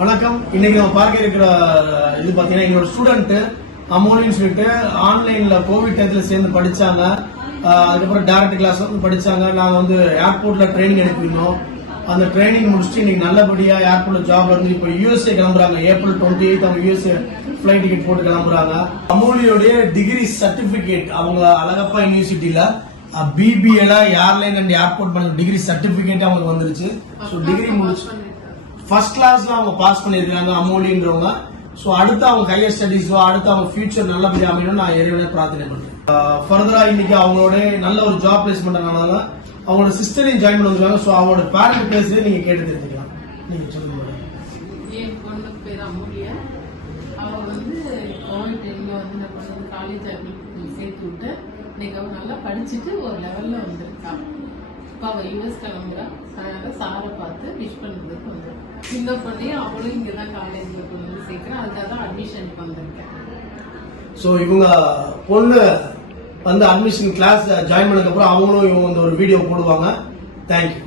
வணக்கம். இன்னைக்கு நம்ம பார்க்க இருக்கிற இது பாத்தீங்கன்னா எங்களோட ஸ்டூடெண்ட் அமோலின்னு சொல்லிட்டு ஆன்லைன்ல கோவிட் டயத்துல சேர்ந்து படிச்சாங்க. அதுக்கப்புறம் டேரக்ட் கிளாஸ் வந்து படிச்சாங்க. நாங்க வந்து ஏர்போர்ட்ல ட்ரைனிங் எடுப்பிருந்தோம் அந்த ட்ரைனிங் முடிச்சுட்டு இன்னைக்கு நல்லபடியா ஏர்போர்ட்ல ஜாப் இருந்து இப்போ யூஎஸ்ஏ கிளம்புறாங்க. ஏப்ரல் டுவெண்ட்டி எயிட் அவங்க யூஎஸ்ஏ ஃபிளைட் டிக்கெட் போட்டு கிளம்புறாங்க. அமோலியோடைய டிகிரி சர்டிபிகேட் அவங்க அழகப்பா யூனிவர்சிட்டியில பிபிஏல ஏர்லைன் அண்ட் ஏர்போர்ட் பண்ண டிகிரி சர்டிபிகேட் அவங்களுக்கு வந்துருச்சு. ஸோ டிகிரி முடிச்சு ஃபர்ஸ்ட் கிளாஸ்ல அவங்க பாஸ் பண்ணியிருக்காங்க அமௌலின்றவங்க ஸோ அடுத்து அவங்க ஹையர் ஸ்டடீஸோ அடுத்து அவங்க ஃபியூச்சர் நல்லபடியாக அமையணும் நான் இறைவனை பிரார்த்தனை பண்றேன். ஃபர்தரா இன்னைக்கு அவங்களோட நல்ல ஒரு ஜாப் பிளேஸ் பண்றதுனால அவங்களோட சிஸ்டரையும் ஜாயின் பண்ணிருக்காங்க ஸோ அவங்களோட பேரண்ட் பேசுறது நீங்க கேட்டு தெரிஞ்சுக்கலாம். நீங்க சொல்லுங்க என் பொண்ணுக்கு பேர் அமுலியா அவ வந்து கோவிட் வந்து நான் பண்ணது காலேஜ் சேர்த்து விட்டு இன்னைக்கு அவ நல்லா படிச்சுட்டு ஒரு லெவல்ல வந்திருக்கான் இப்போ அவ யூஎஸ் கிளம்புறான் சாரை பார்த்து விஷ் பண்ணுறதுக்கு இந்த பொண்ணையும் அவளும் இங்கே தான் காலேஜில் கொண்டு வந்து சேர்க்குறேன். அதுக்காக தான் அட்மிஷன் வந்திருக்கேன். ஸோ இவங்க பொண்ணு வந்து அட்மிஷன் கிளாஸ் ஜாயின் பண்ணதுக்கப்புறம் அவங்களும் இவங்க வந்து ஒரு வீடியோ போடுவாங்க. தேங்க்யூ